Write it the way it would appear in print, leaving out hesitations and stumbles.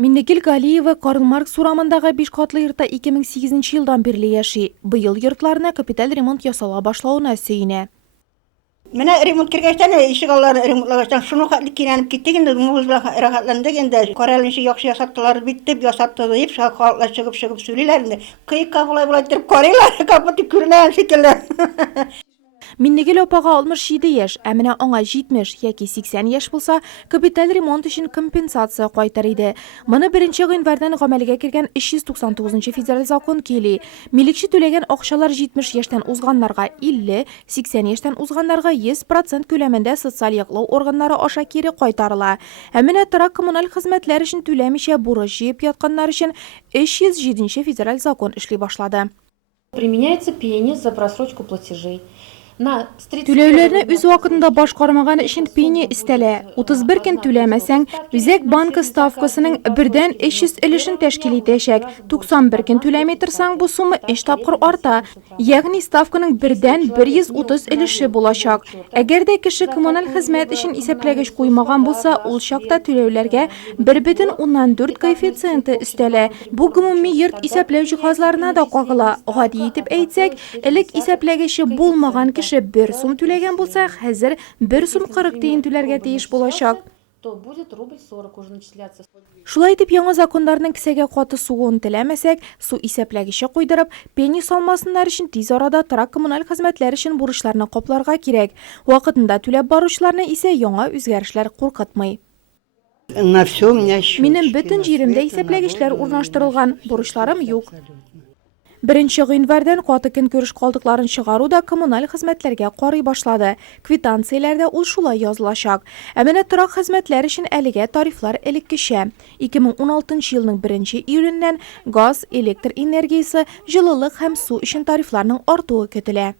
Миннегил Галиева Карл Маркс урамындагы 5 катлы йортта 2008 елдан бирле яши. Быел йортларына капиталь ремонт ясала башлауына сөйнә. Менә ремонт кергәчтән ишек алларын ремонтлагачтан шуны хәтле кинәнеп киттек инде, муз белән рәхәтләндек инде. Каралынчы яхшы ясаттылар бит дип ясатты дип халыклар чыгып сөйлиләр инде. Кыйкка булай итеп карыйлар, капыты күренә шикелле. Миннегил апага 67 яшь, ә менә аңа 70 яки 80 яшь булса, капиталь ремонт өчен компенсация кайтар иде. Моны 1 гыйнвардан гамәлгә кергән 399 федераль закон кели. Милекче түләгән акчалар 70 яшьтән узганнарга 50, 80 яшьтән узганнарга 100% күләмендә социаль яклау органнары аша кире кайтарыла. Ә менә торак коммуналь хезмәтләр өчен түләмичә бурыч җыеп ятканнар өчен 307 федераль закон эшли башлады. Применяется пени за просрочку платежей. Түләүләрне үз вакытында башкармаганы өчен пени истәлә. 31 көн түләмәсәң, Үзәк банкы ставкасының 1дән 300 өлешен тәшкил итәчәк. 91 көн түләми торсаң, бу сума 3 тапкыр арта. Ягъни ставканың 1дән 130 өлеше булачак. Әгәр дә кеше коммуналь хезмәт өчен исәпләгеч куймаган булса, ул чакта түләүләргә 1,4 коэффициенты өстәлә. Бу гомуми йорт исәпләү җиһазларына да кагыла. Гади итеп әйтсәк, элек исәпләгече булмаган кеше 1 сум түләгән булса, хәзер 1 сум 40 тиен түләргә тиеш булачак. Шулай итеп, яңа законнарның кисәгә каты сугуын теләмәсәк, су исәпләгече куйдырып, пени салмасыннар өчен тиз арада торак коммуналь хезмәтләр өчен бурычларны капларга кирәк. Вакытында түләп баручыларны исә яңа үзгәрешләр куркытмый. Минем бөтен җиремдә исәпләгечләр урнаштырылган, бурычларым юк. 1 гыйнвардан каты көнкүреш калдыкларын чыгару да коммуналь хезмәтләргә карый башлады. Квитанцияләрдә ул шулай язылачак. Ә менә торак хезмәтләр өчен әлегә тарифлар элеккечә. 2016 елның 1 июленнән газ, электр энергиясе, җылылык һәм су өчен тарифларның артуы көтелә.